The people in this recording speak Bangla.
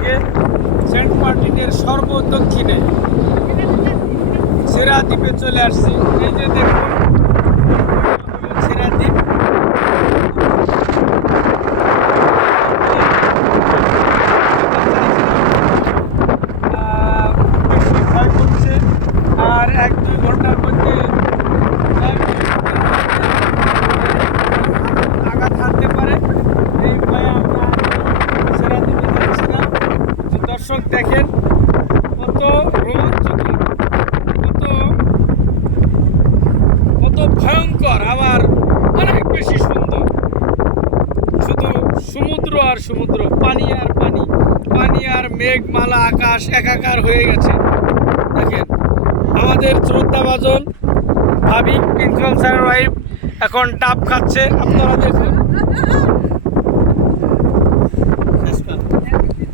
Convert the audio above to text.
থেকে সেন্ট মার্টিনের সর্বদক্ষিণে। সেরা দ্বীপে চলে আসছি। এই যে দেখুন দর্শক দেখেন কত রোমাঞ্চকর, কত কত ভয়ঙ্কর আবার অনেক বেশি সুন্দর। শুধু সমুদ্র আর সমুদ্র, পানি আর পানি পানি আর মেঘমালা আকাশ একাকার হয়ে গেছে। দেখেন, আমাদের শ্রদ্ধাভাজন ভাবি পিঙ্কল স্যারের ওয়াইফ এখন ডাব খাচ্ছে। আপনারা দেখুন।